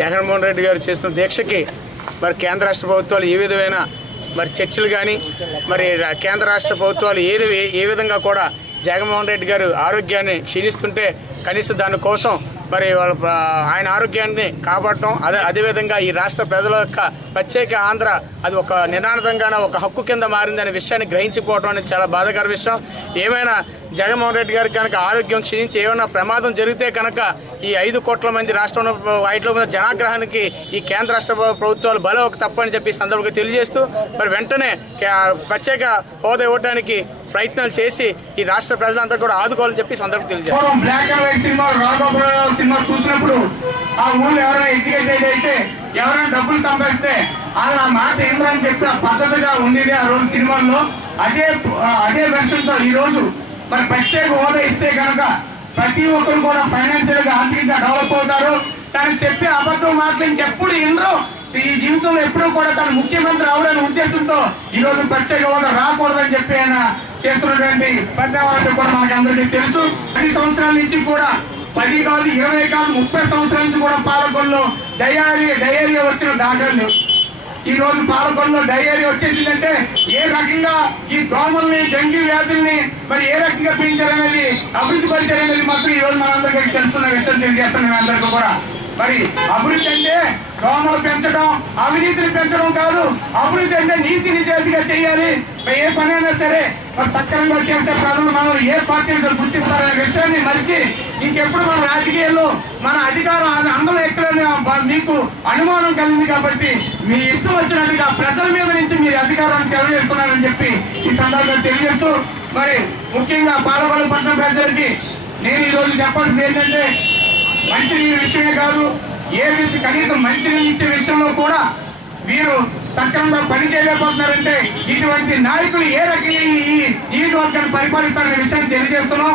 జగన్మోహన్ రెడ్డి గారు చేస్తున్న దీక్షకి మరి కేంద్ర రాష్ట్ర ప్రభుత్వాలు ఏ విధమైన మరి చర్చలు కానీ మరి కేంద్ర రాష్ట్ర ప్రభుత్వాలు ఏ విధంగా కూడా జగన్మోహన్ రెడ్డి గారు ఆరోగ్యాన్ని క్షీణిస్తుంటే కనీసం దానికోసం మరి ఆయన ఆరోగ్యాన్ని కాపాడటం అదేవిధంగా ఈ రాష్ట్ర ప్రజల యొక్క ప్రత్యేక ఆంధ్ర అది ఒక నినాదంగానే ఒక హక్కు కింద మారిందనే విషయాన్ని గ్రహించిపోవడం అనేది చాలా బాధాకర విషయం. ఏమైనా జగన్మోహన్ రెడ్డి గారికి కనుక ఆరోగ్యం క్షీణించి ఏమైనా ప్రమాదం జరిగితే కనుక ఈ 5 కోట్ల మంది రాష్ట్రంలో వాటిలో ఉన్న జనాగ్రహానికి ఈ కేంద్ర రాష్ట్ర ప్రభుత్వాలు బలం తప్పని చెప్పి సందర్భంగా తెలియజేస్తూ మరి వెంటనే ప్రత్యేక హోదా ఇవ్వడానికి ప్రయత్నాలు చేసి ఈ రాష్ట్ర ప్రజలంతా కూడా ఆదుకోవాలని చెప్పి సందర్భంగా తెలియజేస్తారు. బ్లాక్ అండ్ వైట్ సినిమా చూసినప్పుడు ఆ ఊళ్ళో ఎవరైనా ఎడ్యుకేటెడ్ అయితే ఎవరైనా డబ్బులు సంపాదిస్తే వాళ్ళ మాట ఏంటని చెప్పిన పద్ధతిగా ఉండేది ఆ రోజు సినిమాల్లో. అదే వెర్షన్ తో ఈ రోజు మరి ప్రత్యేక హోదా ఇస్తే కనుక ప్రతి ఒక్కరు కూడా ఫైనాన్షియల్ గా ఆర్థికంగా డెవలప్ అవుతారు. తను చెప్పే అబద్ధం మాటలు ఇంకెప్పుడు ఎన్నో ఈ జీవితంలో ఎప్పుడూ కూడా తను ముఖ్యమంత్రి అవడని ఉద్దేశంతో ఈ రోజు ప్రత్యేక హోదా రాకూడదని చెప్పి ఆయన చేస్తున్నటువంటి పరిణామాలు కూడా మనకి అందరికీ తెలుసు. 10 సంవత్సరాల నుంచి కూడా 10 కాదు 20 కాదు 30 సంవత్సరాల నుంచి కూడా పాలకొల్లో డయేరియా వచ్చిన దాఖలు. ఈ రోజు పాలకొల్లో డయేరియా వచ్చేసిందంటే ఏ రకంగా ఈ దోమల్ని డెంగ్యూ వ్యాధుల్ని మరి ఏ రకంగా పెంచారనేది అభివృద్ధి పరిచారనేది మాత్రం ఈ రోజు మనందరికీ తెలుస్తున్న విషయం తెలియజేస్తున్నాం అందరికీ కూడా. మరి అభివృద్ధి అంటే దోమలు పెంచడం అవినీతిని పెంచడం కాదు. అభివృద్ధి అంటే నీతి నిజాయితీగా చేయాలి. ఏ పనైనా సరే మరి సక్రమంగా చేస్తే ప్రజలు మనం ఏ పార్టీని గుర్తిస్తారనే విషయాన్ని మరిచి ఇంకెప్పుడు మన రాజకీయాల్లో మన అధికారం అందులో ఎక్కడ మీకు అనుమానం కలిగింది కాబట్టి మీ ఇష్టం వచ్చినట్టుగా ప్రజల మీద నుంచి మీ అధికారాన్ని చెలవేస్తున్నారని చెప్పి ఈ సందర్భంగా తెలియజేస్తూ మరి ముఖ్యంగా పాలకొల్లు పట్టణ ప్రజలకి నేను ఈ రోజు చెప్పాల్సింది ఏంటంటే మంచినీరు విషయమే కాదు ఏ విషయం కనీసం మంచినీరు ఇచ్చే విషయంలో కూడా వీరు సక్రమంగా పని చేయలేకపోతున్నారంటే ఇటువంటి నాయకులు ఏ రకంగా ఈ నియోజకవర్గాన్ని పరిపాలిస్తారనే విషయాన్ని తెలియజేస్తున్నాం.